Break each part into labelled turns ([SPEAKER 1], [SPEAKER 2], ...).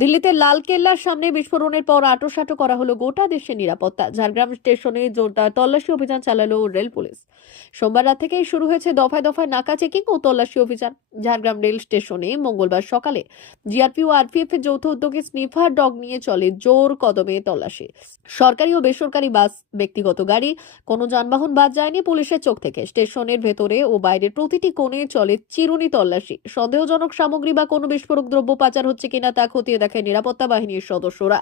[SPEAKER 1] দিল্লিতে লাল কেল্লার সামনে বিস্ফোরণের পর আটোসাটো করা হলো গোটা দেশের নিরাপত্তা। ঝাড়গ্রাম স্টেশনে জোরদার তল্লাশি অভিযান চালালো রেল পুলিশ। সোমবার রাত থেকেই শুরু হয়েছে দফায় দফায় নাকা চেকিং ও তল্লাশি অভিযান। ঝাড়গ্রাম রেল স্টেশনে মঙ্গলবার সকালে জিআরপি ও আরপিএফ এর যৌথ উদ্যোগে স্নিফার ডগ নিয়ে চলে জোর কদমে তল্লাশি। সরকারি ও বেসরকারি বাস, ব্যক্তিগত গাড়ি, কোনো যানবাহন বাদ যায়নি পুলিশের চোখ থেকে। স্টেশনের ভেতরে ও বাইরের প্রতিটি কোণে চলে চিরুনি তল্লাশি। সন্দেহজনক সামগ্রী বা কোনো বিস্ফোরক দ্রব্য পাচার হচ্ছে কিনা তা খতিয়ে দেখে নিরাপত্তা বাহিনীর সদস্যরা।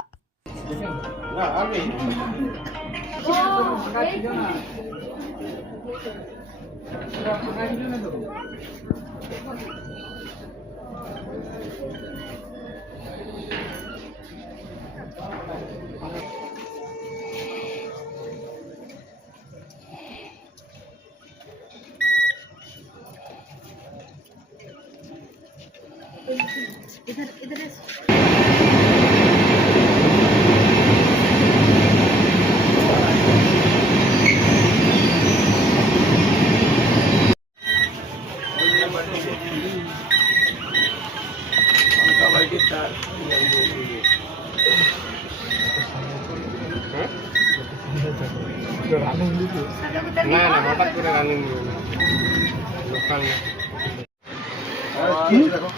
[SPEAKER 2] না না হঠাৎ করে রানিং লোকাল না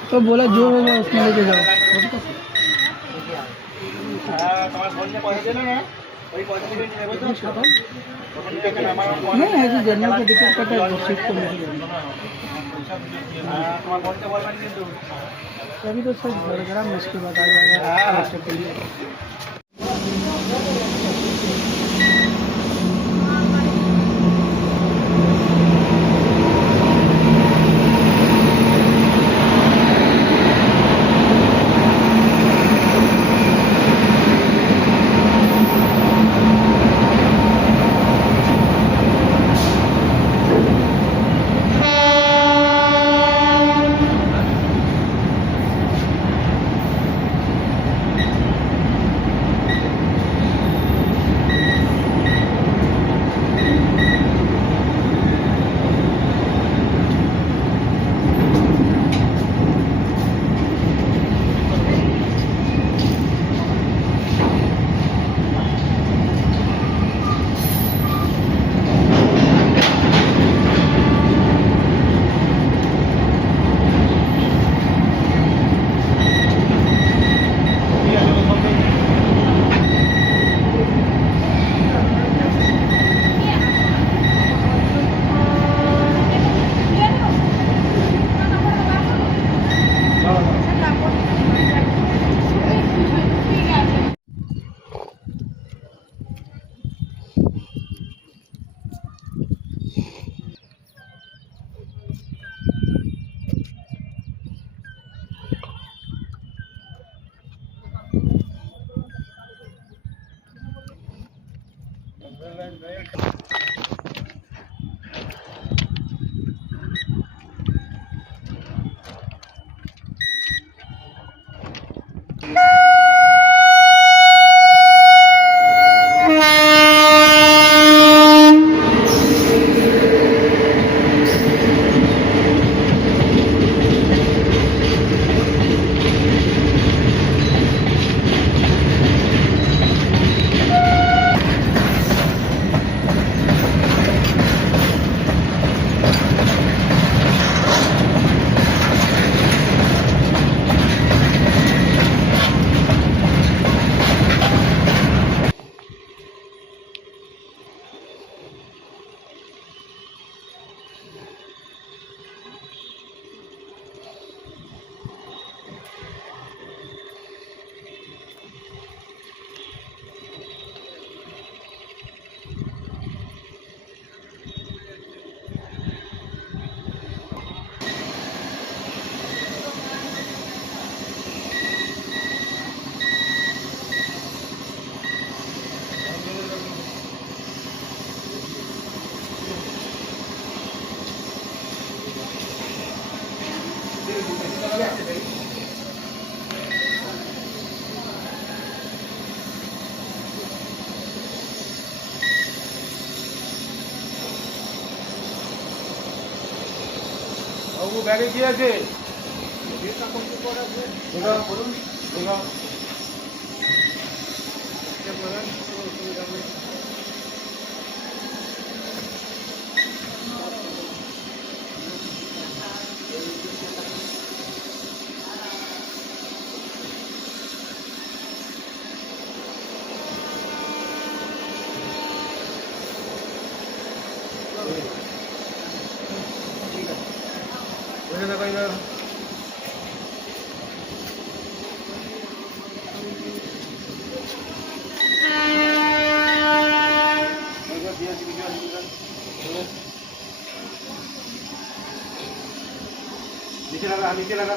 [SPEAKER 3] तो बोला जो होगा उसमें लेके जाओ नहीं ऐसे जनरल का टिकट कटा है सीट को लेके जाओ अभी तो सर झगड़ा में इसके बाद आ जाएगा
[SPEAKER 2] বাবু ব্যাগে কি আছে? বলুন
[SPEAKER 3] जगह कोई ना। नीचे लगा नीचे लगा।